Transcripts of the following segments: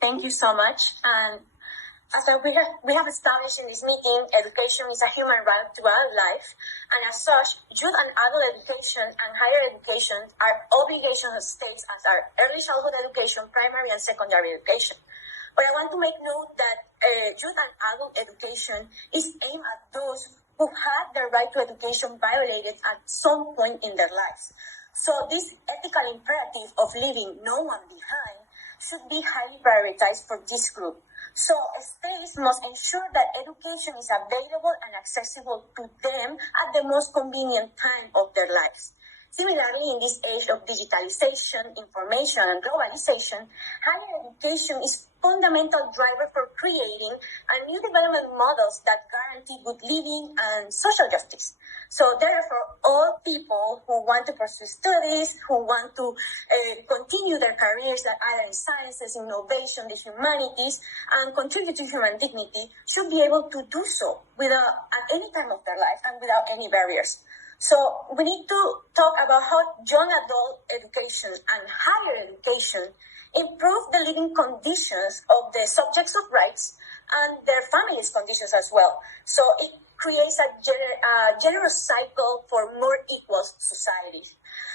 Thank you so much. And as we have established in this meeting, education is a human right throughout life, and as such, youth and adult education and higher education are obligations of states as are early childhood education, primary and secondary education. But I want to make note that youth and adult education is aimed at those who had their right to education violated at some point in their lives. So this ethical imperative of leaving no one behind should be highly prioritized for this group. So states must ensure that education is available and accessible to them at the most convenient time of their lives. Similarly, in this age of digitalization, information, and globalization, higher education is fundamental driver for creating new development models that guarantee good living and social justice. So therefore, all people who want to pursue studies, who want to continue their careers either in sciences, innovation, the humanities, and contribute to human dignity should be able to do so at any time of their life and without any barriers. So we need to talk about how young adult education and higher education improve the living conditions of the subjects of rights and their families' conditions as well. So it creates a generous cycle for more equal society.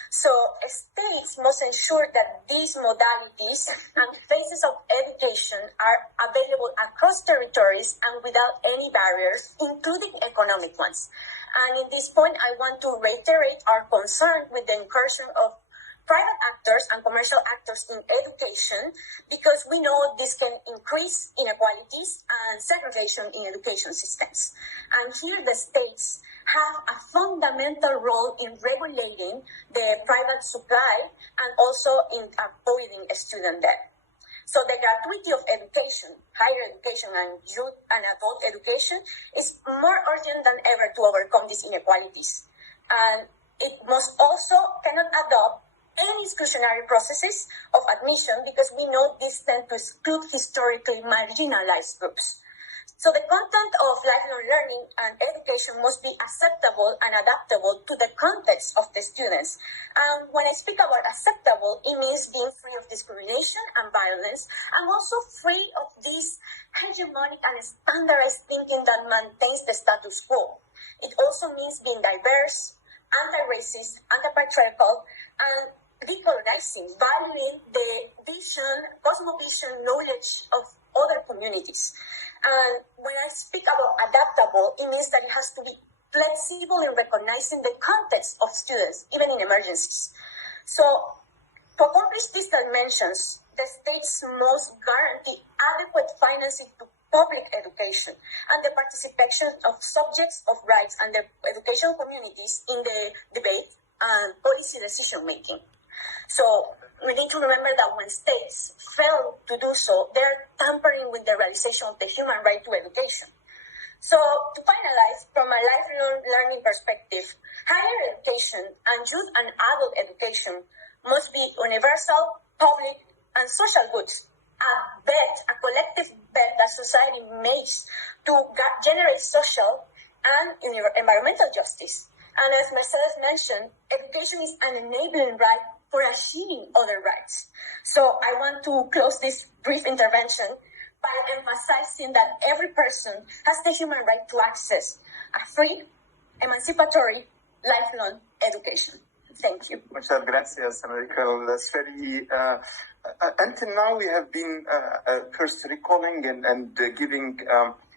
So states must ensure that these modalities and phases of education are available across territories and without any barriers, including economic ones. And in this point, I want to reiterate our concern with the incursion of private actors and commercial actors in education, because we know this can increase inequalities and segregation in education systems. And here the states have a fundamental role in regulating the private supply and also in avoiding student debt. So the gratuity of education, higher education and youth and adult education is more urgent than ever to overcome these inequalities. And it must also cannot adopt any exclusionary processes of admission, because we know these tend to exclude historically marginalized groups. So the content of lifelong learning and education must be acceptable and adaptable to the context of the students. And when I speak about acceptable, it means being free of discrimination and violence, and also free of this hegemonic and standardized thinking that maintains the status quo. It also means being diverse, anti-racist, anti-patriarchal, and decolonizing, valuing the vision, cosmovision, knowledge of other communities. And when I speak about adaptable, it means that it has to be flexible in recognizing the context of students, even in emergencies. So to accomplish these dimensions, the states must guarantee adequate financing to public education and the participation of subjects of rights and the educational communities in the debate and policy decision-making. So we need to remember that when states fail to do so, they're tampering with the realization of the human right to education. So to finalize, from a lifelong learning perspective, higher education and youth and adult education must be universal, public, and social goods. A collective bet that society makes to generate social and environmental justice. And as Mercedes mentioned, education is an enabling right for achieving other rights. So I want to close this brief intervention by emphasizing that every person has the human right to access a free, emancipatory, lifelong education. Thank you. Muchas gracias, Enrique. That's very... until now, we have been first recalling and giving